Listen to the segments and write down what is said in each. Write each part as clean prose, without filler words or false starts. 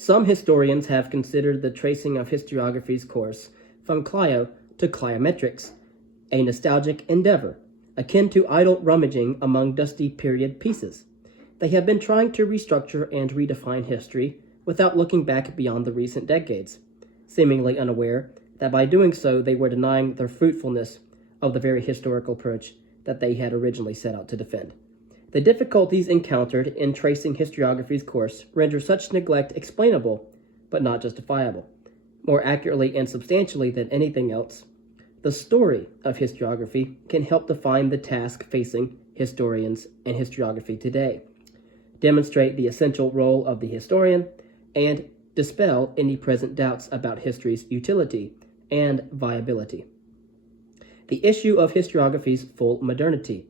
Some historians have considered the tracing of historiography's course from Clio to Cliometrics a nostalgic endeavor, akin to idle rummaging among dusty period pieces. They have been trying to restructure and redefine history without looking back beyond the recent decades, seemingly unaware that by doing so they were denying the fruitfulness of the very historical approach that they had originally set out to defend. The difficulties encountered in tracing historiography's course render such neglect explainable, but not justifiable. More accurately and substantially than anything else, the story of historiography can help define the task facing historians and historiography today, demonstrate the essential role of the historian, and dispel any present doubts about history's utility and viability. The issue of historiography's full modernity.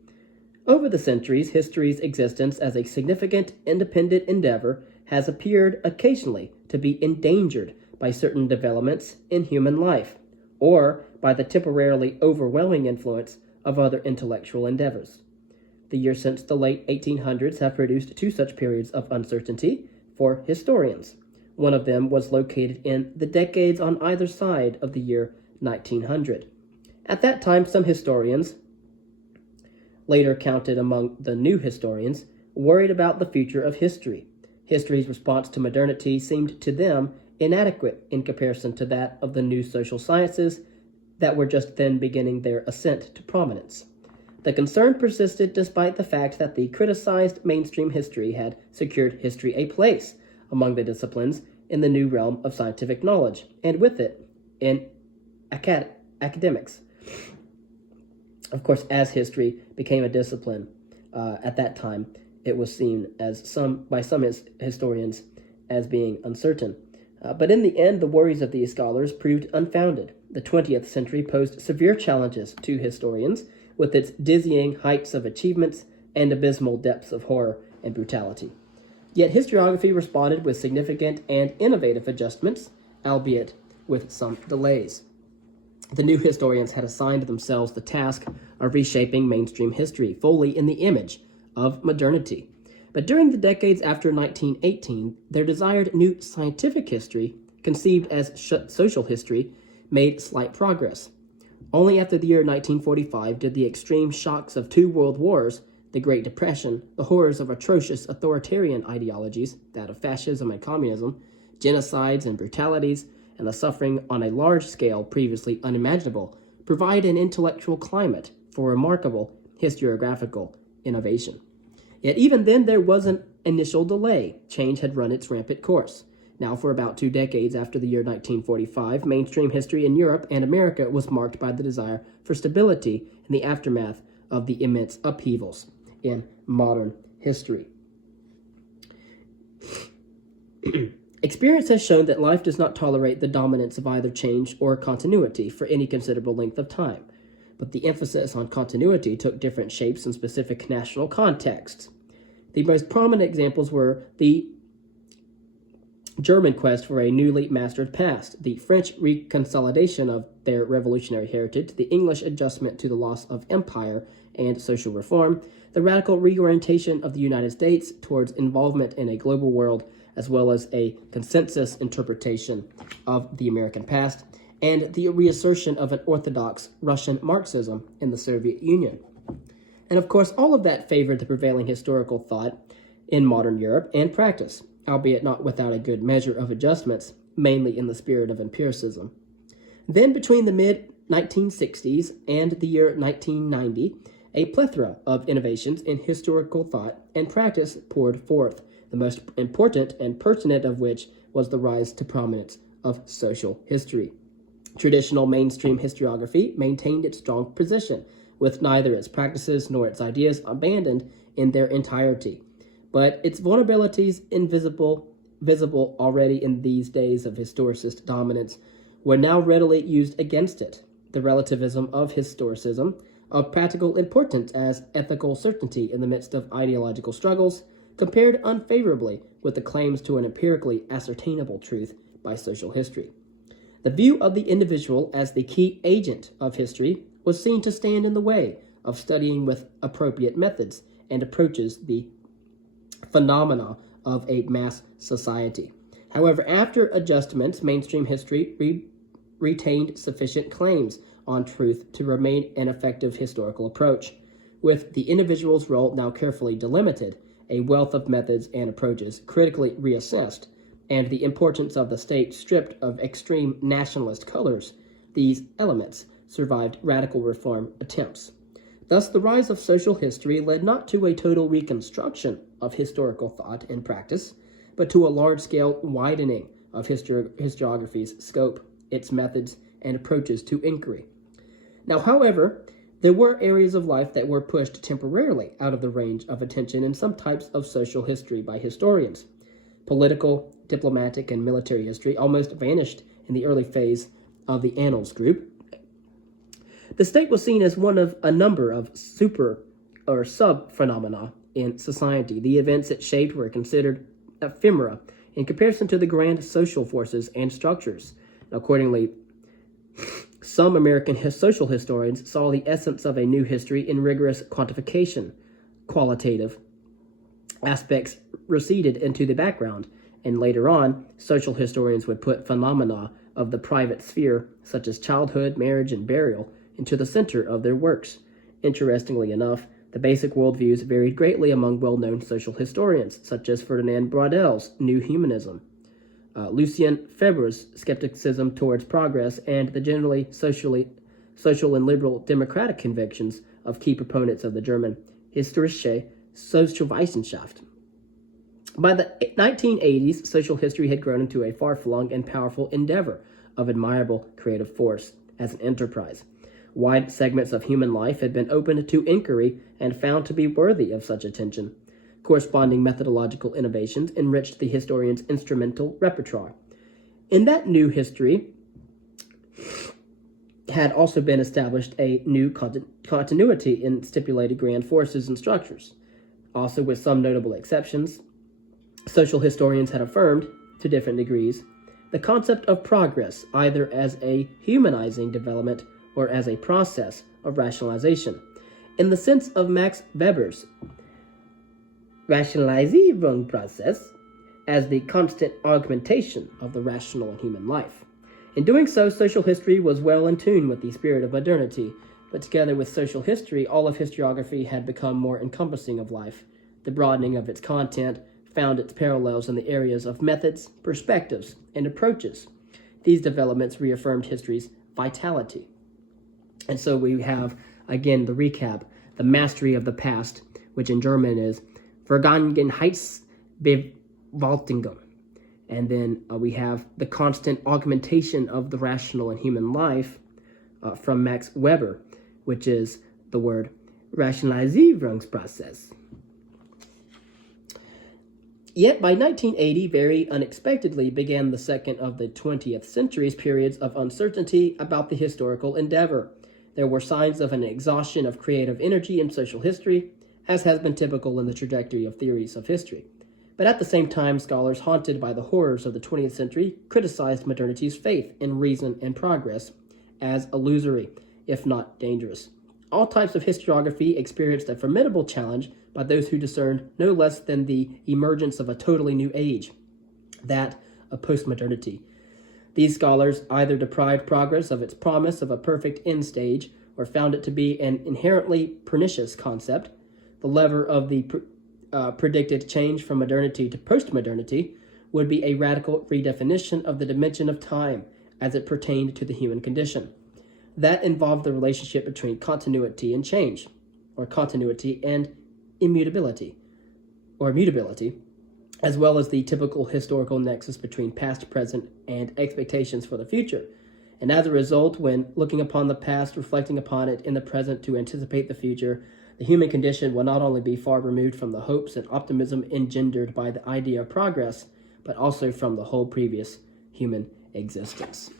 Over the centuries, history's existence as a significant independent endeavor has appeared occasionally to be endangered by certain developments in human life, or by the temporarily overwhelming influence of other intellectual endeavors. The years since the late 1800s have produced two such periods of uncertainty for historians. One of them was located in the decades on either side of the year 1900. At that time, some historians, later counted among the new historians, worried about the future of history. History's response to modernity seemed to them inadequate in comparison to that of the new social sciences that were just then beginning their ascent to prominence. The concern persisted despite the fact that the criticized mainstream history had secured history a place among the disciplines in the new realm of scientific knowledge, and with it, in academics. Of course, as history became a discipline at that time, it was seen as by some historians as being uncertain. But in the end, the worries of these scholars proved unfounded. The 20th century posed severe challenges to historians, with its dizzying heights of achievements and abysmal depths of horror and brutality. Yet historiography responded with significant and innovative adjustments, albeit with some delays. The new historians had assigned themselves the task of reshaping mainstream history fully in the image of modernity. But during the decades after 1918, their desired new scientific history, conceived as social history, made slight progress. Only after the year 1945 did the extreme shocks of two world wars, the Great Depression, the horrors of atrocious authoritarian ideologies, that of fascism and communism, genocides and brutalities, and the suffering on a large scale previously unimaginable, provide an intellectual climate for remarkable historiographical innovation. Yet even then there was an initial delay. Change had run its rampant course. Now, for about 2 decades after the year 1945, mainstream history in Europe and America was marked by the desire for stability in the aftermath of the immense upheavals in modern history. Experience has shown that life does not tolerate the dominance of either change or continuity for any considerable length of time, but the emphasis on continuity took different shapes in specific national contexts. The most prominent examples were the German quest for a newly mastered past, the French reconsolidation of their revolutionary heritage, the English adjustment to the loss of empire and social reform, the radical reorientation of the United States towards involvement in a global world, as well as a consensus interpretation of the American past, and the reassertion of an orthodox Russian Marxism in the Soviet Union. And of course, all of that favored the prevailing historical thought in modern Europe and practice, albeit not without a good measure of adjustments, mainly in the spirit of empiricism. Then, between the mid-1960s and the year 1990, a plethora of innovations in historical thought and practice poured forth, the most important and pertinent of which was the rise to prominence of social history. Traditional mainstream historiography maintained its strong position, with neither its practices nor its ideas abandoned in their entirety. But its vulnerabilities, visible already in these days of historicist dominance, were now readily used against it. The relativism of historicism, of practical importance as ethical certainty in the midst of ideological struggles, compared unfavorably with the claims to an empirically ascertainable truth by social history. The view of the individual as the key agent of history was seen to stand in the way of studying with appropriate methods and approaches the phenomena of a mass society. However, after adjustments, mainstream history retained sufficient claims on truth to remain an effective historical approach. With the individual's role now carefully delimited, a wealth of methods and approaches critically reassessed, and the importance of the state stripped of extreme nationalist colors, these elements survived radical reform attempts. Thus, the rise of social history led not to a total reconstruction of historical thought and practice, but to a large-scale widening of historiography's scope, its methods, and approaches to inquiry. Now, however, there were areas of life that were pushed temporarily out of the range of attention in some types of social history by historians. Political, diplomatic, and military history almost vanished in the early phase of the Annals group. The state was seen as one of a number of sub-phenomena in society. The events it shaped were considered ephemera in comparison to the grand social forces and structures. Accordingly, some American social historians saw the essence of a new history in rigorous quantification. Qualitative aspects receded into the background, and later on, social historians would put phenomena of the private sphere, such as childhood, marriage, and burial, into the center of their works. Interestingly enough, the basic worldviews varied greatly among well-known social historians, such as Ferdinand Brauddel's New Humanism, Lucien Febvre's skepticism towards progress, and the generally social and liberal democratic convictions of key proponents of the German Historische Sozialwissenschaft. By the 1980s, social history had grown into a far-flung and powerful endeavor of admirable creative force as an enterprise. Wide segments of human life had been opened to inquiry and found to be worthy of such attention. Corresponding methodological innovations enriched the historian's instrumental repertoire. In that new history had also been established a new continuity in stipulated grand forces and structures. Also, with some notable exceptions, social historians had affirmed, to different degrees, the concept of progress either as a humanizing development or as a process of rationalization. In the sense of Max Weber's Rationalisierungsprozess as the constant augmentation of the rational and human life. In doing so, social history was well in tune with the spirit of modernity, but together with social history, all of historiography had become more encompassing of life. The broadening of its content found its parallels in the areas of methods, perspectives, and approaches. These developments reaffirmed history's vitality. And so we have, again, the recap, the mastery of the past, which in German is Vergangenheitsbewältigung. And then we have the constant augmentation of the rational and human life from Max Weber, which is the word Rationalisierungsprozess. Yet by 1980, very unexpectedly, began the second of the 20th century's periods of uncertainty about the historical endeavor. There were signs of an exhaustion of creative energy in social history, as has been typical in the trajectory of theories of history. But at the same time, scholars haunted by the horrors of the 20th century criticized modernity's faith in reason and progress as illusory, if not dangerous. All types of historiography experienced a formidable challenge by those who discerned no less than the emergence of a totally new age, that of postmodernity. These scholars either deprived progress of its promise of a perfect end stage or found it to be an inherently pernicious concept. The lever of the predicted change from modernity to postmodernity would be a radical redefinition of the dimension of time as it pertained to the human condition. That involved the relationship between continuity and change, or continuity and immutability, as well as the typical historical nexus between past, present, and expectations for the future. And as a result, when looking upon the past, reflecting upon it in the present to anticipate the future, the human condition will not only be far removed from the hopes and optimism engendered by the idea of progress, but also from the whole previous human existence.